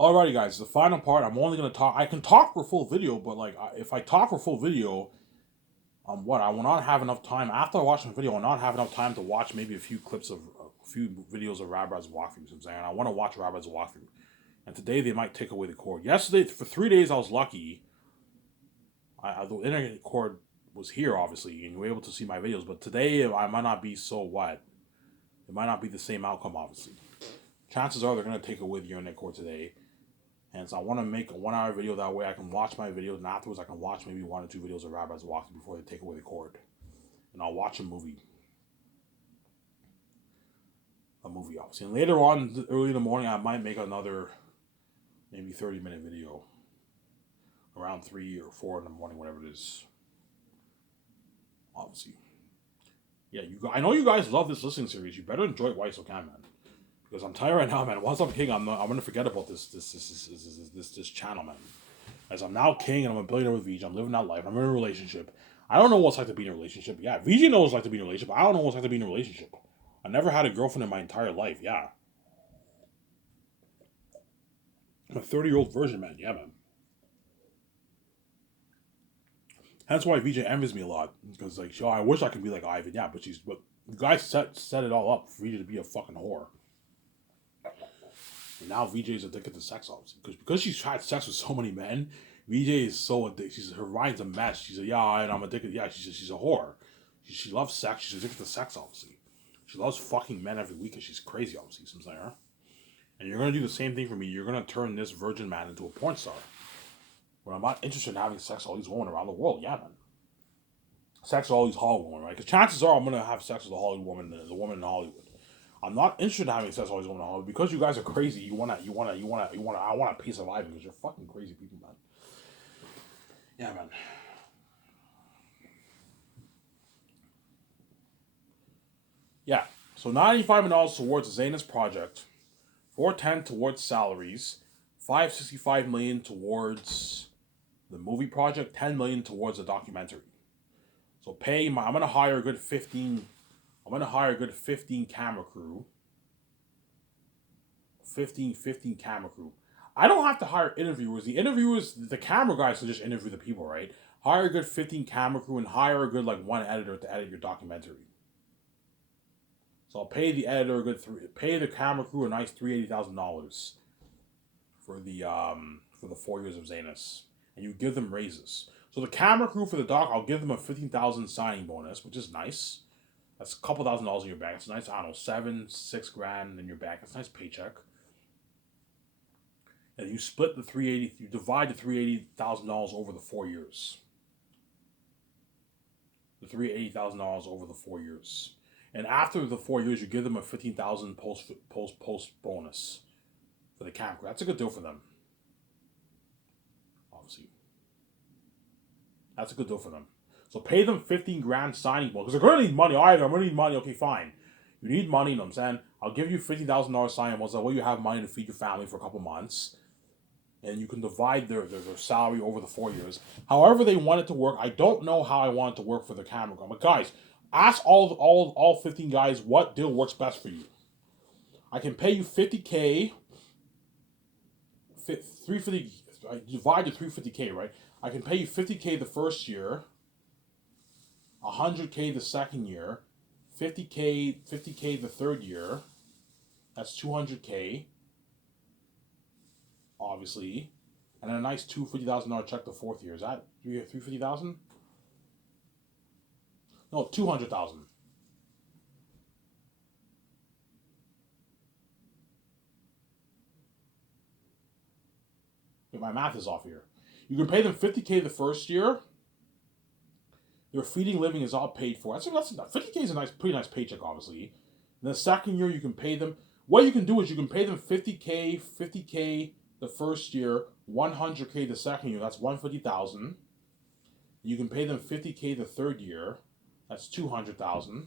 Alrighty, guys. The final part. I'm only gonna talk. I can talk for full video, but like, if I talk for full video, what I will not have enough time after I watch the video. I will not have enough time to watch maybe a few videos of Rabbi's walkthroughs. I'm saying I want to watch Rabbi's walkthrough, and today they might take away the cord. Yesterday, for 3 days, I was lucky. The internet cord was here, obviously, and you were able to see my videos. But today, I might not be so what. It might not be the same outcome, obviously. Chances are they're gonna take away the internet cord today. And so I want to make a 1 hour video, that way I can watch my videos, and afterwards I can watch maybe 1 or 2 videos of Rabbi's walkthrough before they take away the cord. And I'll watch a movie. Obviously. And later on, early in the morning, I might make another maybe 30-minute video. Around 3 or 4 in the morning, whatever it is. Obviously. Yeah, I know you guys love this listening series. You better enjoy it while you still can, man. Because I'm tired right now, man. Once I'm king, I'm gonna forget about this channel, man. As I'm now king and I'm a billionaire with VJ, I'm living that life. I'm in a relationship. I don't know what it's like to be in a relationship. Yeah, VJ knows what it's like to be in a relationship. I don't know what it's like to be in a relationship. I never had a girlfriend in my entire life. Yeah, I'm a 30-year-old virgin, man. Yeah, man. That's why VJ envies me a lot. Because like, I wish I could be like Ivan. Yeah, but the guy set it all up for VJ to be a fucking whore. And now VJ is addicted to sex, obviously. Because she's had sex with so many men, VJ is so addicted. Her mind's a mess. She's like, yeah, and I'm addicted. Yeah, she's a whore. She loves sex. She's addicted to sex, obviously. She loves fucking men every week, and she's crazy, obviously. Something like her. And you're going to do the same thing for me. You're going to turn this virgin man into a porn star. Where I'm not interested in having sex with all these women around the world. Yeah, man. Sex with all these Hollywood women, right? Because chances are I'm going to have sex with a Hollywood woman, the woman in Hollywood. I'm not interested in having sex with all these women in Hollywood because you guys are crazy. I want a piece of Ivan because you're fucking crazy people, man. Yeah, man. Yeah. So $95 towards the Zanus project, $410 towards salaries, $565 million towards the movie project, $10 million towards the documentary. So I'm gonna hire a good 15. I'm gonna hire a good 15 camera crew. 15 camera crew. I don't have to hire interviewers. The camera guys can just interview the people, right? Hire a good 15 camera crew and hire a good like one editor to edit your documentary. So I'll pay the editor pay the camera crew a nice $380,000 for the 4 years of Zanus, and you give them raises. So the camera crew for the doc, I'll give them a 15,000 signing bonus, which is nice. That's a couple $1,000s in your bank. It's nice. I don't know, 6 grand in your bank. It's a nice paycheck. And you split the 380. You divide the $380,000 over the 4 years. The $380,000 over the 4 years. And after the 4 years, you give them a 15,000 post bonus for the camp crew. That's a good deal for them. Obviously, that's a good deal for them. So pay them 15 grand signing bonus because they're gonna need money. All right, I'm gonna need money. Okay, fine. You need money, you know what I'm saying? I'll give you $50,000 signing bonus. That way you have money to feed your family for a couple months. And you can divide their salary over the 4 years. However they want it to work. I don't know how I want it to work for the camera guy. But guys, ask all 15 guys what deal works best for you. I can pay you 50K. 350. I divide the 350K, right? I can pay you 50K the first year, 100K the second year, 50K the third year. That's 200K. Obviously, and then a nice $250,000 check the fourth year. Is that $350,000? No, $200,000. Okay, my math is off here. You can pay them $50K the first year. Their feeding, living is all paid for. That's $50K is pretty nice paycheck, obviously. And the second year, you can pay them. What you can do is you can pay them $50K the first year, $100K the second year. That's $150,000. You can pay them $50K the third year. That's $200,000,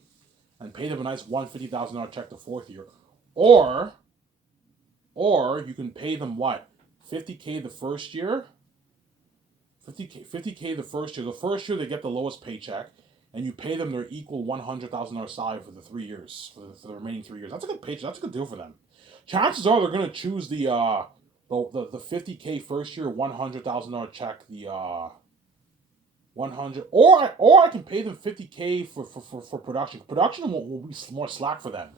and pay them a nice $150,000 check the fourth year, or you can pay them what, $50K the first year. 50K the first year. The first year they get the lowest paycheck, and you pay them their equal $100,000 salary for the 3 years, for the remaining 3 years. That's a good paycheck. That's a good deal for them. Chances are they're gonna choose the the 50K first year, $100,000 check, the 100, or I can pay them 50K for production. Production will be more slack for them,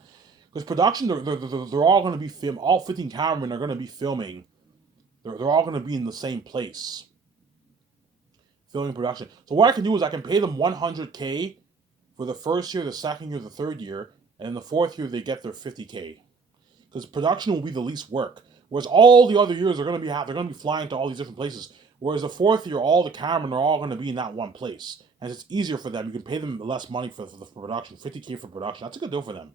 because production they're all going to be film. All 15 cameramen are going to be filming. They're all going to be in the same place, filming production. So what I can do is I can pay them 100K for the first year, the second year, the third year, and in the fourth year they get their 50K, because production will be the least work. Whereas all the other years they're going to be flying to all these different places. Whereas the fourth year, all the cameramen are all going to be in that one place, and it's easier for them. You can pay them less money for production, 50K for production. That's a good deal for them.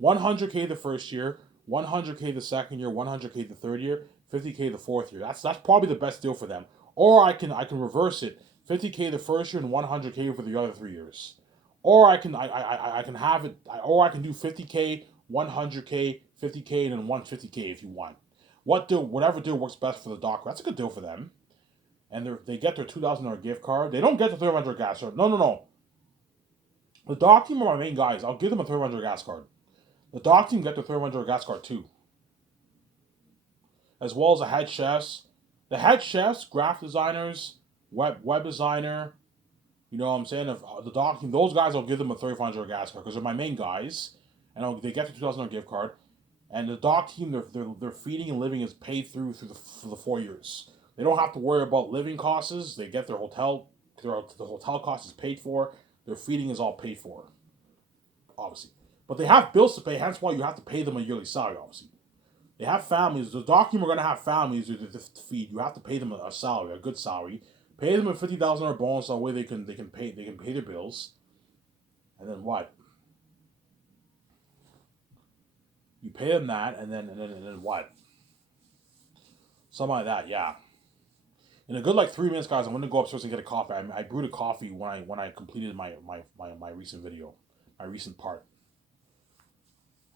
100K the first year, 100K the second year, 100K the third year, 50K the fourth year. That's probably the best deal for them. Or I can reverse it, 50K the first year and 100K for the other 3 years. Or I can have it, or I can do 50K, 100K, 50K, and then 150K if you want. Whatever deal works best for the doc. That's a good deal for them. And they get their $2,000 gift card. They don't get the $300 gas card. No. The doc team are my main guys. I'll give them a $300 gas card. The doc team get their $300 gas card too. As well as the head chefs. The head chefs, graphic designers, web designer, you know what I'm saying? If the doc team, those guys, I'll give them a $3,500 gas card because they're my main guys. And they get the $2,000 gift card. And the doc team, their feeding and living is paid for the 4 years. They don't have to worry about living costs. They get the hotel cost is paid for. Their feeding is all paid for, obviously. But they have bills to pay, hence why you have to pay them a yearly salary, obviously. They have families. The doc team are going to have families to feed. You have to pay them a salary, a good salary. Pay them a $50,000 bonus, so that way they can pay their bills. And then what? You pay them that, and then what? Something like that, yeah. In a good 3 minutes, guys, I'm going to go upstairs and get a coffee. I brewed a coffee when I completed my recent video, my recent part.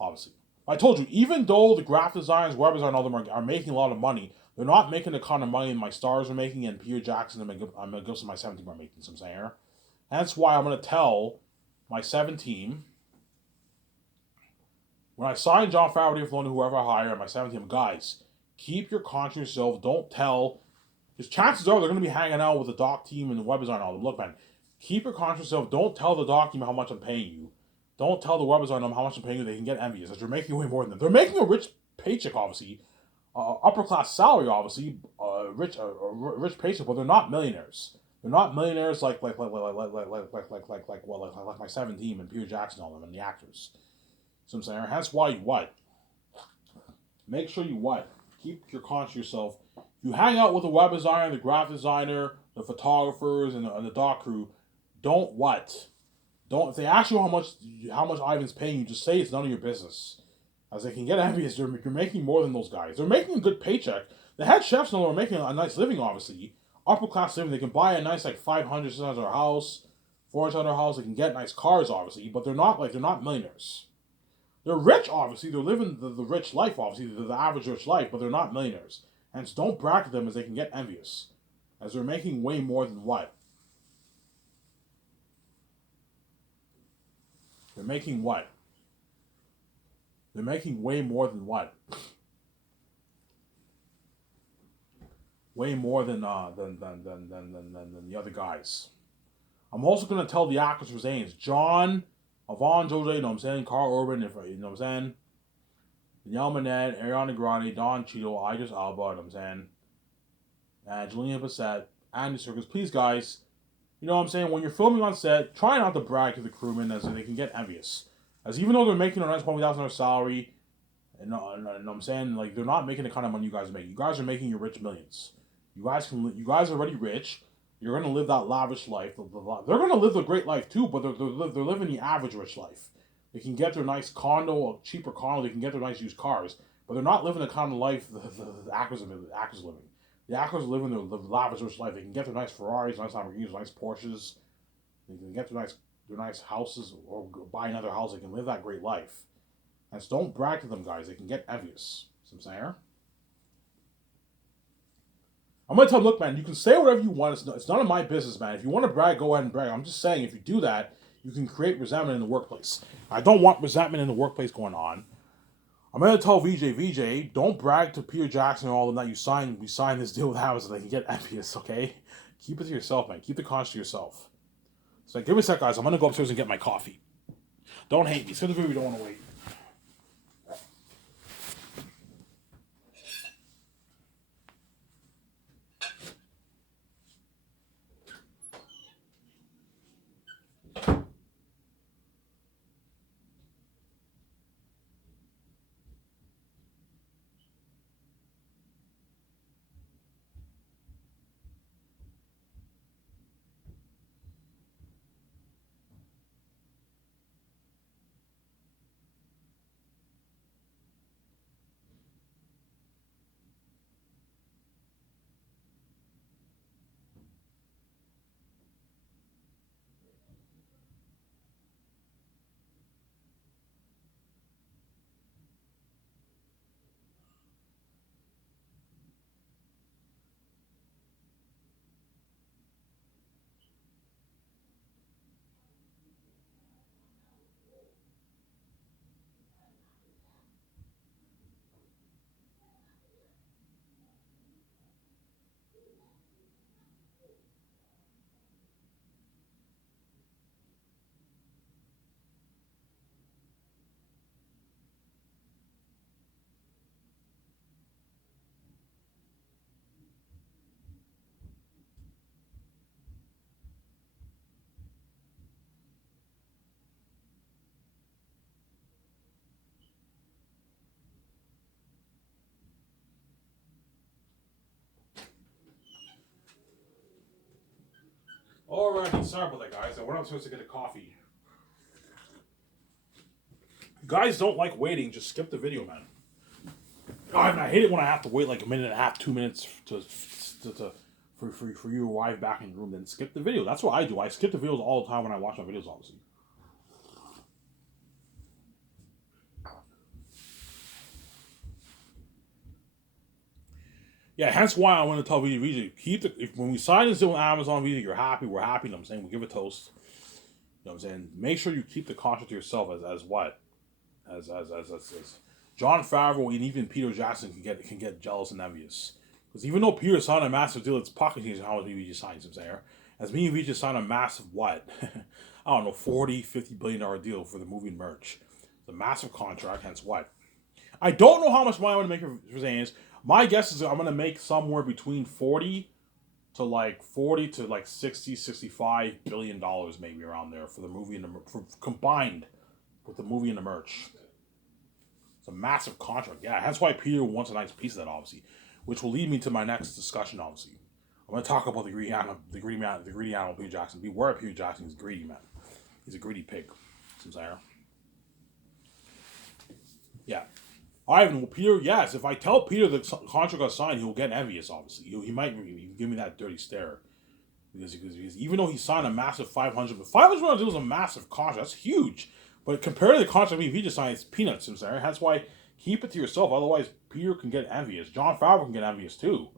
Obviously, I told you, even though the graphic designers, web designers, and all them are making a lot of money, they're not making the kind of money my stars are making and Peter Jackson and Mel Gibson, my 7 team are making. So I'm saying, that's why I'm going to tell my 7 team. When I sign John Favreau, Dave Filoni, whoever I hire, my 7 team, guys, keep your conscience yourself. Don't tell. Because chances are they're going to be hanging out with the doc team and the web design and all them. Look, man, keep your conscience yourself. Don't tell the doc team how much I'm paying you. Don't tell the web design how much I'm paying you. They can get envious because you're making way more than them. They're making a rich paycheck, obviously. Upper class salary, obviously. Rich paycheck, but they're not millionaires. They're not millionaires like my 7 team and Peter Jackson and all them and the actors. So I'm saying, hence why you what? Make sure you what? Keep your conscience yourself. You hang out with the web designer, the graphic designer, the photographers, and the doc crew. Don't what? Don't, if they ask you how much Ivan's paying you, just say it's none of your business. As they can get envious, you're making more than those guys. They're making a good paycheck. The head chefs know they're making a nice living, obviously. Upper class living. They can buy a nice $500, $600 house, $400 house. They can get nice cars, obviously, but they're not millionaires. They're rich, obviously. They're living the rich life, obviously, the average rich life, but they're not millionaires. Hence, don't brag to them as they can get envious. As they're making way more than what? They're making what? They're making way more than what? Way more than the other guys. I'm also going to tell the actors for names. John, Yvonne, Jose, you know what I'm saying? Carl Urban, you know what I'm saying? Danielle Manette, Ariana Grande, Don Cheadle, Idris Elba, you know what I'm saying? Angelina Bassett, Andy Serkis. Please, guys, you know what I'm saying? When you're filming on set, try not to brag to the crewmen as they can get envious. As even though they're making a nice $20,000 salary, and I'm saying, they're not making the kind of money you guys make. You guys are making your rich millions. You guys are already rich. You're going to live that lavish life. They're going to live the great life too, but they're living the average rich life. They can get their nice condo, a cheaper condo. They can get their nice used cars, but they're not living the kind of life the actors are living. The actors are living the lavish rich life. They can get their nice Ferraris, nice Lamborghinis, nice Porsches. They can get their nice houses or buy another house. They can live that great life. And so don't brag to them, guys. They can get envious. See what I'm saying? I'm going to tell them, look, man, you can say whatever you want. It's none of my business, man. If you want to brag, go ahead and brag. I'm just saying, if you do that, you can create resentment in the workplace. I don't want resentment in the workplace going on. I'm gonna tell VJ, don't brag to Peter Jackson and all of them that we signed this deal with Amazon so they can get envious, okay? Keep it to yourself, man. Keep the conscience to yourself. So give me a sec, guys. I'm gonna go upstairs and get my coffee. Don't hate me. Send the video. We don't want to wait. Alrighty, sorry about that, guys. I went upstairs to get a coffee. Guys don't like waiting. Just skip the video, man. I hate it when I have to wait like a minute and a half, 2 minutes for you to arrive back in the room. Then skip the video. That's what I do. I skip the videos all the time when I watch my videos, obviously. Yeah, hence why I want to tell VJ, when we sign this deal with Amazon, VJ, you're happy, we're happy. You know what I'm saying? We give a toast. You know what I'm saying? Make sure you keep the contract to yourself as what? As John Favreau and even Peter Jackson can get jealous and envious. Because even though Peter signed a massive deal, it's pocket change how much VJ signs, I'm saying. As me and VJ signed a massive what? I don't know, $40-50 billion deal for the movie and merch. It's a massive contract, hence what? I don't know how much money I'm going to make for Zanes. My guess is I'm going to make somewhere between 40 to like 60, 65 billion dollars maybe around there for the movie and combined with the movie and the merch. It's a massive contract. Yeah, that's why Peter wants a nice piece of that, obviously, which will lead me to my next discussion, obviously. I'm going to talk about the greedy animal, Peter Jackson. Beware of Peter Jackson. He's greedy, man. He's a greedy pig. Yeah. Ivan, well, Peter, yes. If I tell Peter the contract got signed, he will get envious, obviously. He might give me that dirty stare. Because even though he signed a massive 500, but 500 million deal is a massive contract. That's huge. But compared to the contract he just signed, it's peanuts. That's why keep it to yourself. Otherwise, Peter can get envious. John Favreau can get envious too.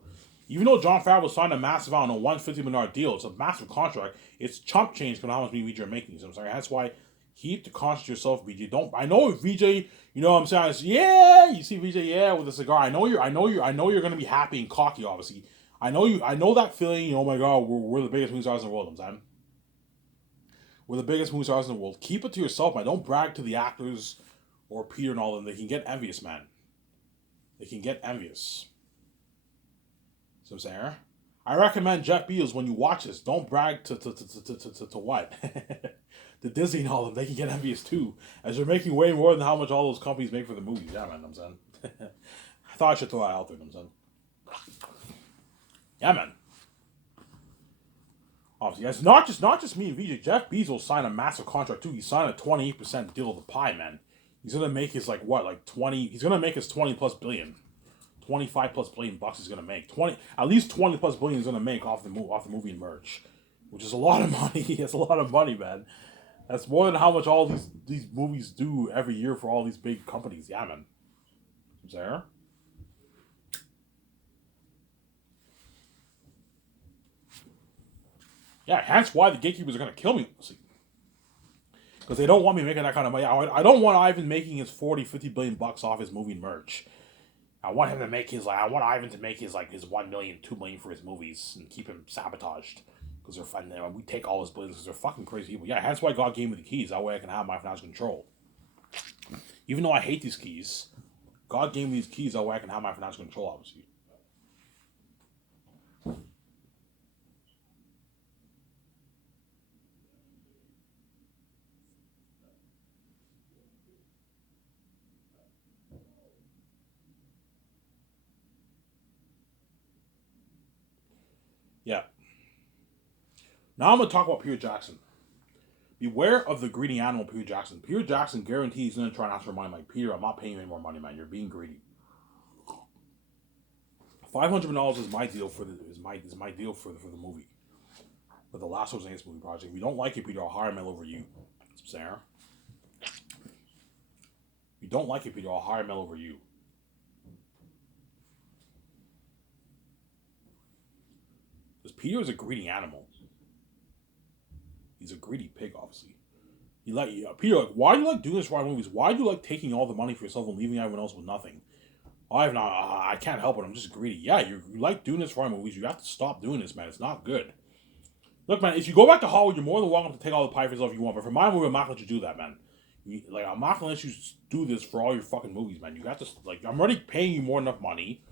Even though John Favreau signed a massive, I don't know, $150 million deal, it's a massive contract. It's chump change for how much VJ are making. That's why keep the contract to yourself, VJ. I know VJ. You know what I'm saying? Yeah, you see VJ. Yeah, with a cigar. I know you're gonna be happy and cocky. Obviously, I know that feeling. Oh my God, we're the biggest movie stars in the world. I'm saying. We're the biggest movie stars in the world. Keep it to yourself, man. Don't brag to the actors or Peter and all of them. They can get envious, man. They can get envious. See what I'm saying? I recommend Jeff Bezos when you watch this. Don't brag to what? The Disney and all of them. They can get envious too, as they're making way more than how much all those companies make for the movies. Yeah, man. I'm saying. I thought I should throw that out there. I'm saying. Yeah, man. Obviously, it's not just me and VJ. Jeff Bezos signed a massive contract too. He signed a 28% deal of the pie, man. He's gonna make his 20. He's gonna make his 20 plus billion, 25 plus billion bucks. He's gonna make at least 20 plus billion. He's gonna make off the movie and merch, which is a lot of money. It's a lot of money, man. That's more than how much all these movies do every year for all these big companies. Yeah, man. Is there? Yeah, that's why the gatekeepers are gonna kill me. See, Because they don't want me making that kind of money. I don't want Ivan making his 40, 50 billion bucks off his movie merch. I want him to make his I want Ivan to make his 1 million, 2 million for his movies and keep him sabotaged because they're fun. We take all his billions because they're fucking crazy people. Yeah, that's why God gave me the keys. That way I can have my financial control. Even though I hate these keys, God gave me these keys. That way I can have my financial control. Obviously. Yeah. Now I'm gonna talk about Peter Jackson. Beware of the greedy animal, Peter Jackson. Peter Jackson guarantees he's gonna try and ask for money. Like, Peter, I'm not paying you any more money, man. You're being greedy. $500 is my deal for my deal for the movie. For the Last of Us movie project. If you don't like it, Peter, I'll hire Mel over you. Sarah. If you don't like it, Peter, I'll hire Mel over you. Because Peter is a greedy animal. He's a greedy pig, obviously. Peter, why do you like doing this for our movies? Why do you like taking all the money for yourself and leaving everyone else with nothing? I can't help it. I'm just greedy. Yeah, you like doing this for our movies. You have to stop doing this, man. It's not good. Look, man, if you go back to Hollywood, you're more than welcome to take all the pie for yourself if you want. But for my movie, I'm not going to let you do that, man. I'm not going to let you do this for all your fucking movies, man. You got to, I'm already paying you more than enough money.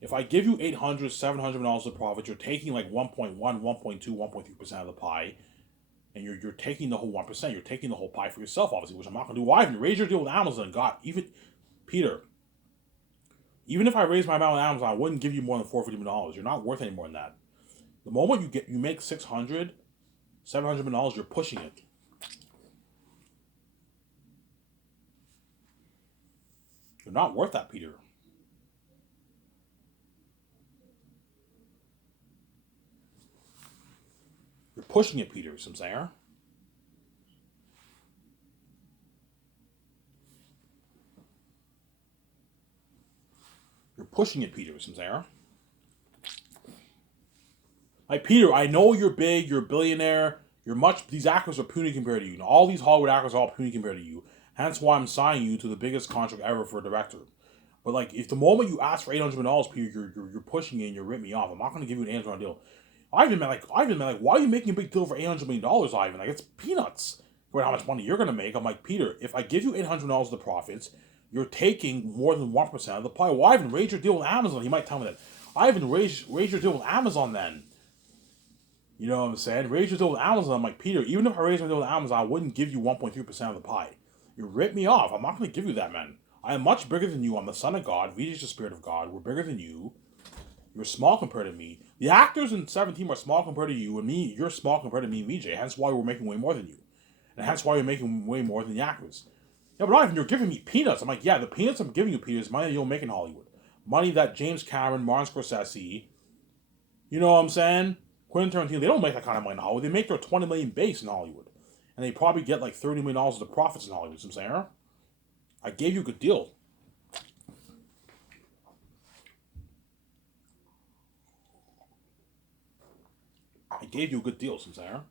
If I give you $800, $700 of profit, you're taking like 1.1, 1.2, 1.3% of the pie. And you're taking the whole 1%. You're taking the whole pie for yourself, obviously, which I'm not going to do. Why? Even raise your deal with Amazon. God, Peter, even if I raise my amount with Amazon, I wouldn't give you more than $450 million. You're not worth any more than that. The moment you make $600, $700 million, you're pushing it. You're not worth that, Peter. You're pushing it, Peter, some saying. You're pushing it, Peter, some saying. Like, Peter, I know you're big, you're a billionaire, these actors are puny compared to you. And all these Hollywood actors are all puny compared to you. Hence why I'm signing you to the biggest contract ever for a director. But, like, if the moment you ask for $800 million, Peter, you're pushing it and you're ripping me off. I'm not going to give you an $800 million deal. Ivan, man, why are you making a big deal for $800 million, Ivan? Like, it's peanuts for how much money you're going to make. I'm like, Peter, if I give you $800 of the profits, you're taking more than 1% of the pie. Well, Ivan, raise your deal with Amazon. He might tell me that. Ivan, raise your deal with Amazon then. You know what I'm saying? Raise your deal with Amazon. I'm like, Peter, even if I raise my deal with Amazon, I wouldn't give you 1.3% of the pie. You rip me off. I'm not going to give you that, man. I am much bigger than you. I'm the son of God. Vijay is the spirit of God. We're bigger than you. You're small compared to me. The actors in 17 are small compared to you, and me, you're small compared to me and Vijay. Hence why we're making way more than you. And hence why you're making way more than the actors. Yeah, but Ivan, you're giving me peanuts. I'm like, yeah, the peanuts I'm giving you, Peter, is money that you'll make in Hollywood. Money that James Cameron, Martin Scorsese, you know what I'm saying? Quentin Tarantino, they don't make that kind of money in Hollywood. They make their $20 million base in Hollywood. And they probably get like $30 million of the profits in Hollywood. You know what I'm saying? I gave you a good deal. I gave you a good deal, Samsara.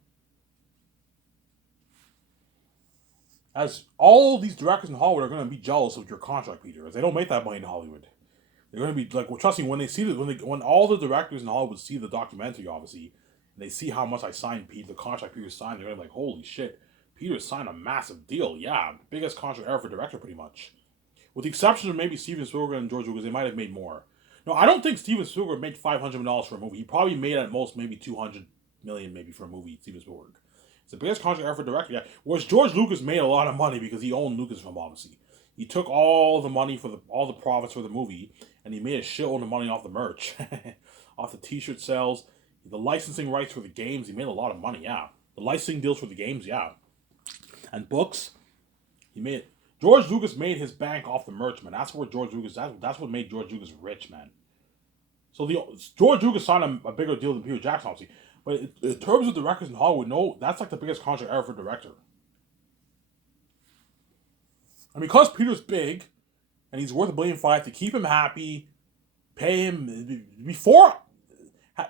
As all these directors in Hollywood are going to be jealous of your contract, Peter, as they don't make that money in Hollywood. They're going to be like, well, trust me, when they see when all the directors in Hollywood see the documentary, obviously, and they see how much I signed Pete, the contract Peter signed, they're going to be like, holy shit, Peter signed a massive deal. Yeah, biggest contract ever for director, pretty much. With the exception of maybe Steven Spielberg and George Lucas, they might have made more. No, I don't think Steven Spielberg made $500 million for a movie. He probably made at most maybe $200 million maybe for a movie. Steven Spielberg. It's the biggest contract ever for director. Yeah. Whereas George Lucas made a lot of money because he owned Lucasfilm, obviously. He took all the money for all the profits for the movie, and he made a shitload of money off the merch, off the T-shirt sales, the licensing rights for the games. He made a lot of money. Yeah, the licensing deals for the games. Yeah, and books. He made. George Lucas made his bank off the merch, man. That's where George Lucas. That's what made George Lucas rich, man. So George Lucas signed a bigger deal than Peter Jackson, obviously. But in terms of directors in Hollywood, no, that's like the biggest contract ever for a director. And because Peter's big, and he's worth $1.5 billion, to keep him happy, pay him before.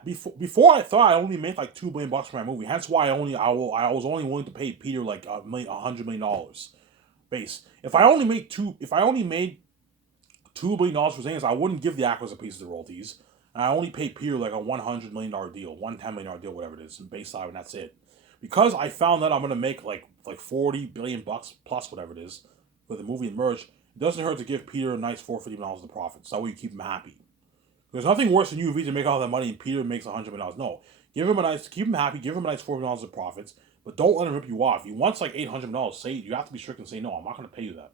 Before I thought I only made like $2 billion for my movie. Hence why I was only willing to pay Peter like $100 million base. If I only made $2 billion for Zanes, I wouldn't give the actors a piece of the royalties. And I only paid Peter like a $100 million deal, $110 million deal, whatever it is, in base salary, and that's it. Because I found that I'm gonna make like $40 billion plus whatever it is for the movie and merch. It doesn't hurt to give Peter a nice $450 of profits. That way you keep him happy. There's nothing worse than you to make all that money and Peter makes $100 million. No, keep him happy, give him a nice $400 of profits, but don't let him rip you off. If he wants like $800, say you have to be strict and say no. I'm not going to pay you that.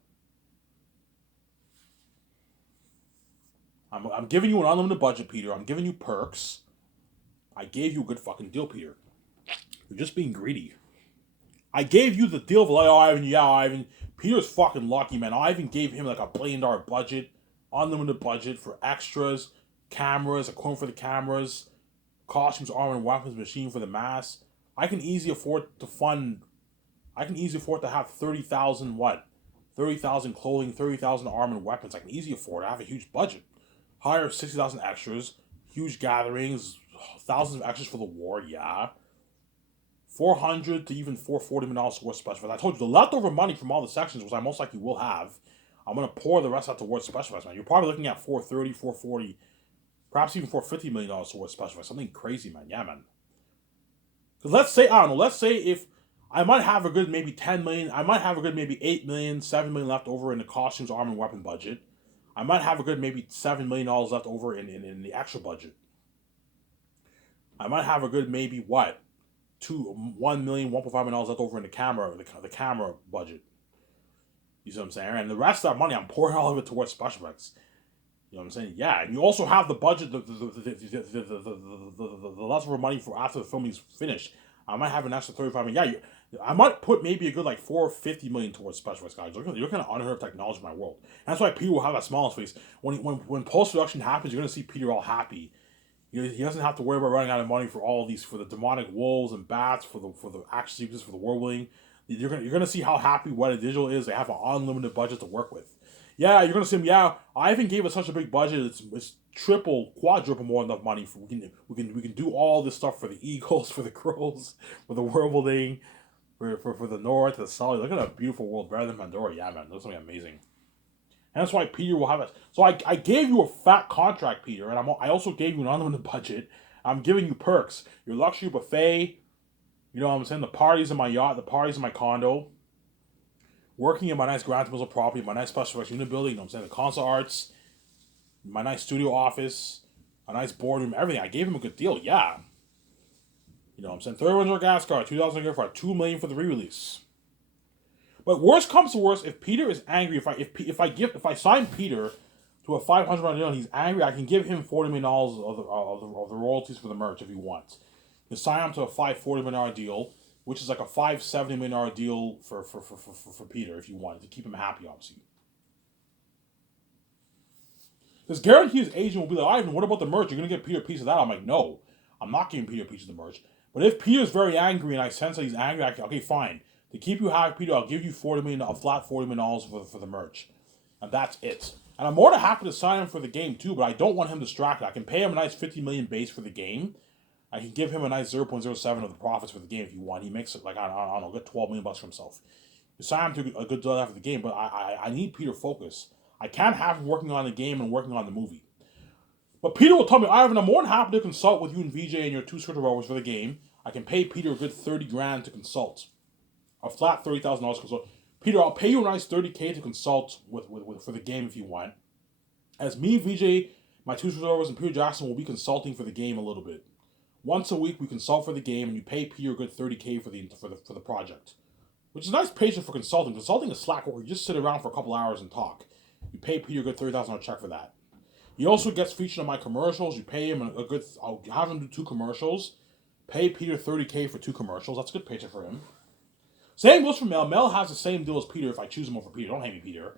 I'm giving you an unlimited budget, Peter. I'm giving you perks. I gave you a good fucking deal, Peter. You're just being greedy. I gave you the deal for like, oh, Ivan, yeah, Ivan. Peter's fucking lucky, man. I even gave him like $1 billion budget, unlimited budget for extras, cameras, equipment for the cameras, costumes, armor, and weapons, machine for the mask. I can easily afford to have 30,000 what? 30,000 clothing, 30,000 armor and weapons. I can easily afford it. I have a huge budget. Hire 60,000 extras, huge gatherings, thousands of extras for the war, yeah. $400 to even $440 million worth special effects. I told you, the leftover money from all the sections, which I most likely will have, I'm going to pour the rest out towards special effects, man. You're probably looking at 430, 440, perhaps even $450 million towards special effects. Something crazy, man. Yeah, man. Because let's say if I might have a good maybe 10 million, I might have a good maybe 8 million, 7 million left over in the costumes, armor, and weapon budget. I might have a good maybe $7 million left over in the extra budget. I might have a good maybe what? $1 million, $1.5 million left over in the camera budget. You see what I'm saying? And the rest of that money, I'm pouring all of it towards special effects. You know what I'm saying? Yeah, and you also have the budget, the leftover money for after the filming's finished. I might have an extra 35 million. Yeah, I might put maybe a good like 450 million towards special effects, guys. You're kind of unheard of technology in my world. And that's why Peter will have that smile on his face when post production happens. You're gonna see Peter all happy. He doesn't have to worry about running out of money for all these, for the demonic wolves and bats, for the action sequences, for the whirling. You're gonna see how happy Weta Digital is. They have an unlimited budget to work with. Yeah, you're gonna see him. Yeah, Ivan gave us such a big budget. It's triple, quadruple more enough money. We can do all this stuff for the eagles, for the crows, for the whirling, for the north, the south. Look at that beautiful world, better than Pandora. Yeah, man, that's something amazing. And that's why Peter will have it. So I gave you a fat contract, Peter, and I also gave you an unlimited budget. I'm giving you perks. Your luxury buffet. You know what I'm saying? The parties in my yacht, the parties in my condo. Working in my nice Grand Theft property, my nice special effects unit building, you know what I'm saying? The console arts, my nice studio office, a nice boardroom, everything. I gave him a good deal, yeah. You know what I'm saying? 31 gas card, 2,000 gift card, $2 million for the re-release. But worst comes to worst, if Peter is angry, if I sign Peter to a $500 million deal and he's angry, I can give him $40 million of the royalties for the merch if he wants. You can sign him to a $540 million deal, which is like a $570 million deal for Peter if you want to keep him happy, obviously. Because guarantee his agent will be like, Ivan, what about the merch? You're going to get Peter a piece of that? I'm like, no, I'm not giving Peter a piece of the merch. But if Peter's very angry and I sense that he's angry, okay, fine. To keep you happy, Peter, I'll give you a flat $40 million for the merch. And that's it. And I'm more than happy to sign him for the game too, but I don't want him distracted. I can pay him a nice $50 million base for the game. I can give him a nice 0.07 of the profits for the game if you want. He makes it like, I don't know, get $12 million for himself. You sign him to a good deal after the game, but I need Peter focus. I can't have him working on the game and working on the movie. But Peter will tell me, Ivan, I'm more than happy to consult with you and VJ and your two script developers for the game. I can pay Peter a good $30,000 to consult. A flat $30,000 consult. Peter, I'll pay you a nice $30,000 to consult with for the game if you want. As me, VJ, my two script developers, and Peter Jackson will be consulting for the game a little bit. Once a week, we consult for the game, and you pay Peter a good $30,000 for the project, which is a nice paycheck for consulting. Consulting is slack work. You just sit around for a couple hours and talk. You pay Peter a good $30,000 check for that. He also gets featured on my commercials. You pay him a good. I'll have him do 2 commercials. Pay Peter $30,000 for 2 commercials. That's a good paycheck for him. Same goes for Mel. Mel has the same deal as Peter if I choose him over Peter. Don't hate me, Peter.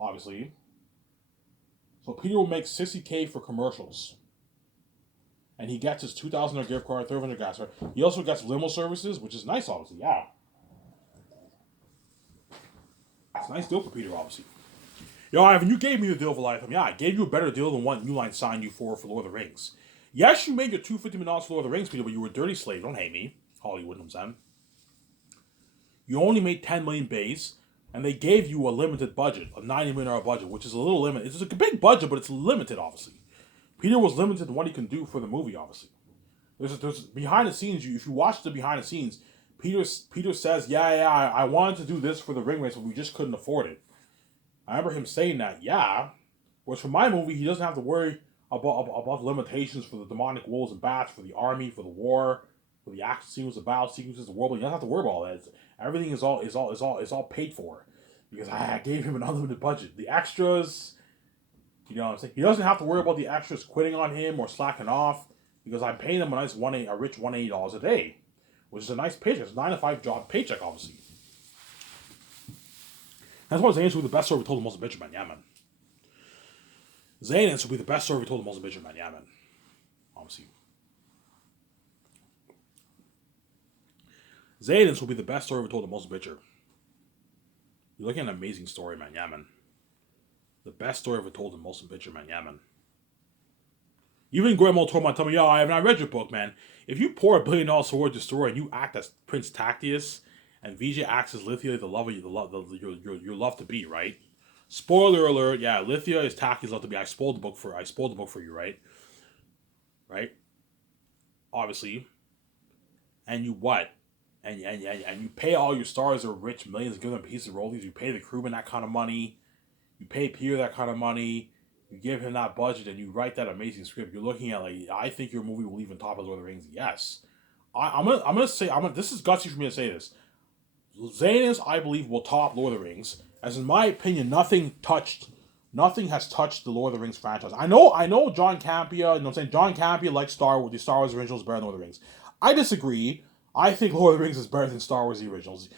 Obviously. So Peter will make $60,000 for commercials. And he gets his $2,000 gift card, $300 gas card. He also gets limo services, which is nice, obviously. Yeah. It's a nice deal for Peter, obviously. Yo, Ivan, you gave me the deal for Lifetime. Yeah, I gave you a better deal than what New Line signed you for Lord of the Rings. Yes, you made your $250 for Lord of the Rings, Peter, but you were a dirty slave. Don't hate me, Hollywood. I'm saying you only made 10 million base, and they gave you a limited budget, a $90 million budget, which is a little limited. It's a big budget, but it's limited, obviously. Peter was limited in what he can do for the movie, obviously. There's behind the scenes. If you watch the behind the scenes, Peter says, yeah, I wanted to do this for the ring race, but we just couldn't afford it. I remember him saying that, yeah. Whereas for my movie, he doesn't have to worry about limitations for the demonic wolves and bats, for the army, for the war, for the action sequences, the battle sequences, the world. He doesn't have to worry about all that. Everything is all paid for because I gave him an unlimited budget. The extras, you know what I'm saying? He doesn't have to worry about the extras quitting on him or slacking off because I'm paying him a rich $180 a day, which is a nice paycheck. It's a 9 to 5 job paycheck, obviously. That's why Zayn's will be the best story we told the most bitch, man. Yeah, man. Zayn's will be the best story we told the most bitch, man. Yeah, man. Obviously. Zayn's will be the best story we told the most bitcher. You're looking at an amazing story, man. Yeah, man. The best story ever told the most bitcher, man. Yeah, man. Even Guillermo told me, tell me, yo, I haven't read your book, man. If you pour $1 billion towards the story and you act as Prince Tactius and Vijay acts as Lithia, the love of your love to be, right? Spoiler alert, yeah, Lithia is Tactius' love to be. I spoiled the book for you, right? Right? Obviously. And you what? And you pay all your stars that are rich, millions, give them pieces of royalties. You pay the crewman that kind of money. You pay Peter that kind of money. You give him that budget, and you write that amazing script. You're looking at like, I think your movie will even top Lord of the Rings. Yes, I'm gonna say this is gutsy for me to say this. Zanus, I believe, will top Lord of the Rings. As in my opinion, nothing has touched the Lord of the Rings franchise. I know John Campea, you know what I'm saying? John Campea likes the Star Wars originals better than Lord of the Rings. I disagree. I think Lord of the Rings is better than Star Wars the originals.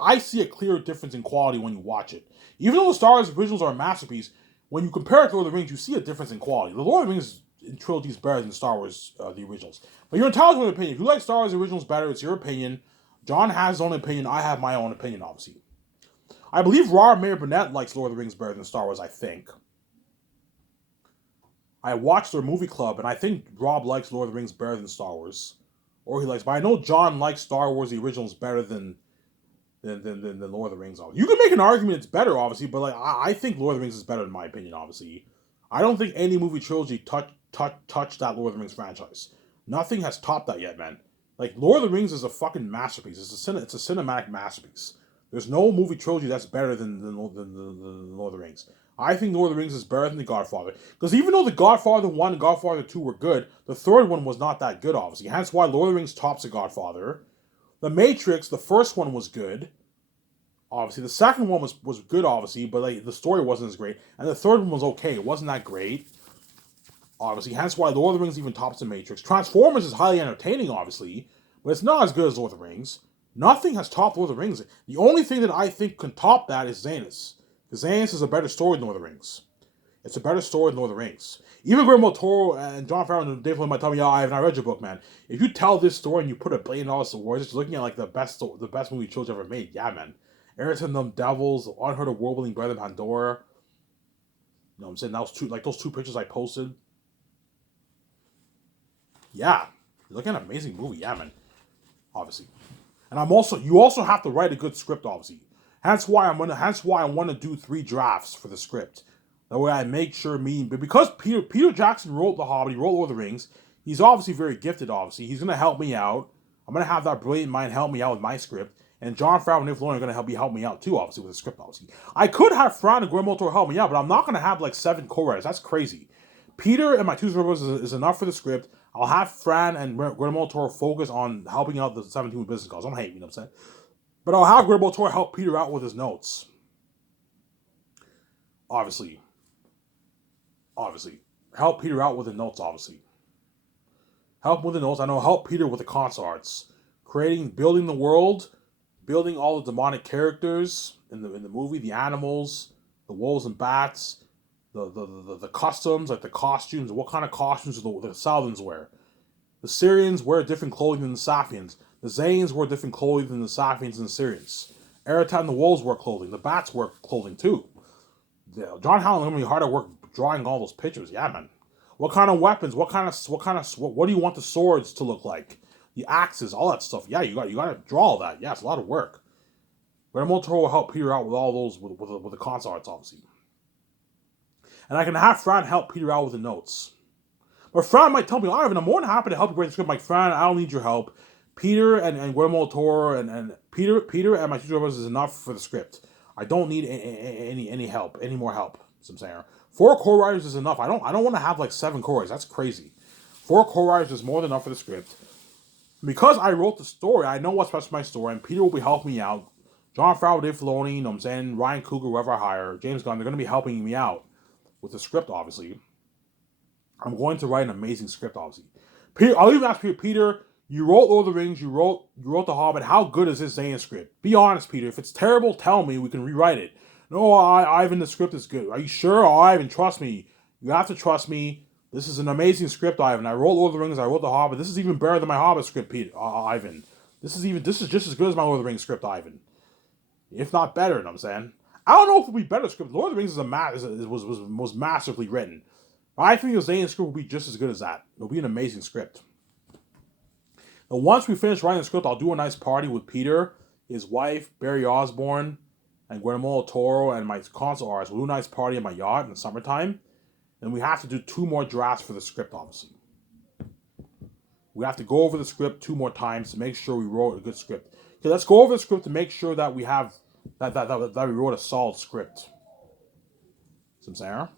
I see a clear difference in quality when you watch it. Even though the Star Wars originals are a masterpiece, when you compare it to Lord of the Rings, you see a difference in quality. The Lord of the Rings trilogy is better than Star Wars the originals. But you're entitled to an opinion. If you like Star Wars originals better, it's your opinion. John has his own opinion. I have my own opinion, obviously. I believe Robert Mayer Burnett likes Lord of the Rings better than Star Wars, I think. I watched their movie club, and I think Rob likes Lord of the Rings better than Star Wars. Or he likes, but I know John likes Star Wars the originals better than Lord of the Rings. You can make an argument it's better, obviously, but like I think Lord of the Rings is better in my opinion. Obviously, I don't think any movie trilogy touched that Lord of the Rings franchise. Nothing has topped that yet, man. Like Lord of the Rings is a fucking masterpiece. It's a cinematic masterpiece. There's no movie trilogy that's better than Lord of the Rings. I think Lord of the Rings is better than The Godfather. Because even though The Godfather 1 and Godfather 2 were good, the third one was not that good, obviously. Hence why Lord of the Rings tops The Godfather. The Matrix, the first one was good. Obviously, the second one was good, obviously, but like the story wasn't as great. And the third one was okay. It wasn't that great. Obviously, hence why Lord of the Rings even tops The Matrix. Transformers is highly entertaining, obviously, but it's not as good as Lord of the Rings. Nothing has topped Lord of the Rings. The only thing that I think can top that is Zanus. Because Zanus is a better story than Lord of the Rings. It's a better story than Lord of the Rings. Even Guillermo del Toro and Jon Favreau and Dave Filoni might tell me, I have not read your book, man. If you tell this story and you put $1 billion towards it, you're looking at like the best movie trilogy ever made. Yeah, man. Ayrton, Them Devils, Unheard of World Brother Pandora. You know what I'm saying? Those two pictures I posted. Yeah. You're looking at an amazing movie. Yeah, man. Obviously. And you also have to write a good script, obviously. Hence why I want to do 3 drafts for the script. That way I make sure because Peter Jackson wrote The Hobbit, he wrote Lord of the Rings, he's obviously very gifted, obviously. He's going to help me out. I'm going to have that brilliant mind help me out with my script. And Jon Favreau and Dave Filoni are going to help me out too, obviously, with the script, obviously. I could have Fran and Guillermo del Toro help me out, but I'm not going to have like 7 co-writers. That's crazy. Peter and my 2 brothers is enough for the script. I'll have Fran and Guillermo del Toro focus on helping out the 17 business calls. Don't hate me, you know what I'm saying? But I'll have Guillermo del Toro help Peter out with his notes. Obviously. Help Peter out with the notes, obviously. Help with the notes. I know help Peter with the concept arts. Building the world, building all the demonic characters in the movie, the animals, the wolves and bats, the customs, like the costumes, what kind of costumes do the Saudans wear. The Syrians wear different clothing than the Safians. The Zanes wear different clothing than the Safians and the Syrians. Eretan and the wolves wear clothing. The bats wear clothing too. John Howland going to be hard at work drawing all those pictures. Yeah, man. What kind of weapons? What do you want the swords to look like? The axes, all that stuff. Yeah, you got to draw all that. Yeah, it's a lot of work. But Toro will help Peter out with all those with the console arts, obviously. And I can have Fran help Peter out with the notes. But Fran might tell me, Ivan, I'm more than happy to help you write the script. I'm like, Fran, I don't need your help. Peter and Guillermo del Toro and Peter and my two brothers is enough for the script. I don't need any help, any more help. That's what I'm saying. 4 co-writers is enough. I don't want to have like 7 co-writers. That's crazy. 4 co-writers is more than enough for the script. Because I wrote the story, I know what's best for my story, and Peter will be helping me out. Jon Favreau, Dave Filoni, you know what I'm saying, Ryan Coogler, whoever I hire, James Gunn, they're going to be helping me out with the script, obviously. I'm going to write an amazing script, obviously. Peter, I'll even ask Peter, you wrote Lord of the Rings, you wrote The Hobbit, how good is this Zayn script? Be honest, Peter. If it's terrible, tell me, we can rewrite it. No, Ivan, the script is good. Are you sure? Oh, Ivan, trust me. You have to trust me. This is an amazing script, Ivan. I wrote Lord of the Rings, I wrote The Hobbit. This is even better than my Hobbit script, Peter, Ivan. This is just as good as my Lord of the Rings script, Ivan. If not better, you know what I'm saying? I don't know if it'll be better script. Lord of the Rings was masterfully written. I think the Zayn script will be just as good as that. It'll be an amazing script. Now, once we finish writing the script, I'll do a nice party with Peter, his wife, Barry Osborne, and Guillermo del Toro, and my console artists. We'll do a nice party at my yacht in the summertime. Then we have to do 2 more drafts for the script, obviously. We have to go over the script 2 more times to make sure we wrote a good script. Okay, let's go over the script to make sure that we have that we wrote a solid script. Some saying. And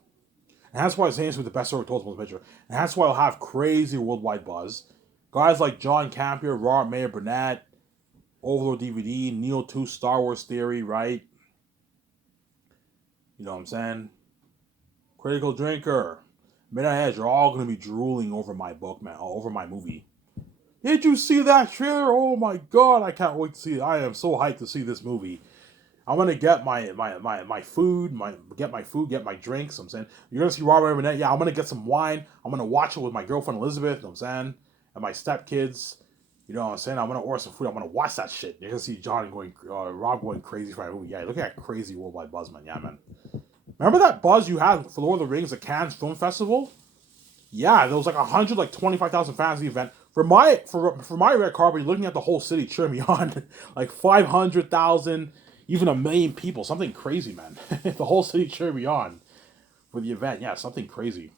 that's why Zayn's with the best story told in the picture. And that's why I'll have crazy worldwide buzz. Guys like John Campion, Robert Mayer Burnett, Overlord DVD, Neo 2, Star Wars Theory, right? You know what I'm saying? Critical Drinker, Midnight Edge are all going to be drooling over my book, man, over my movie. Did you see that trailer? Oh my god, I can't wait to see it. I am so hyped to see this movie. I'm gonna get my food, get my drinks. I'm saying you're gonna see Robert Burnett. Yeah, I'm gonna get some wine. I'm gonna watch it with my girlfriend Elizabeth. You know what I'm saying, and my stepkids. You know what I'm saying. I'm gonna order some food. I'm gonna watch that shit. You're gonna see Rob going crazy for my movie. Yeah, look at that crazy worldwide buzz, man. Yeah, man. Remember that buzz you had for Lord of the Rings at Cannes Film Festival? Yeah, there was like 25,000 fans at the event. For my red carpet, you're looking at the whole city cheering me on, like 500,000. Even 1 million people, something crazy, man. The whole city cheered me on for the event. Yeah, something crazy.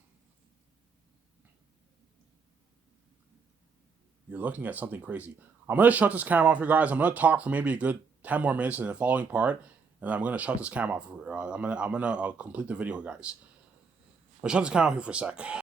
You're looking at something crazy. I'm going to shut this camera off, you guys. I'm going to talk for maybe a good 10 more minutes in the following part, and then I'm going to shut this camera off. I'm going to complete the video, guys. I'll shut this camera off here for a sec.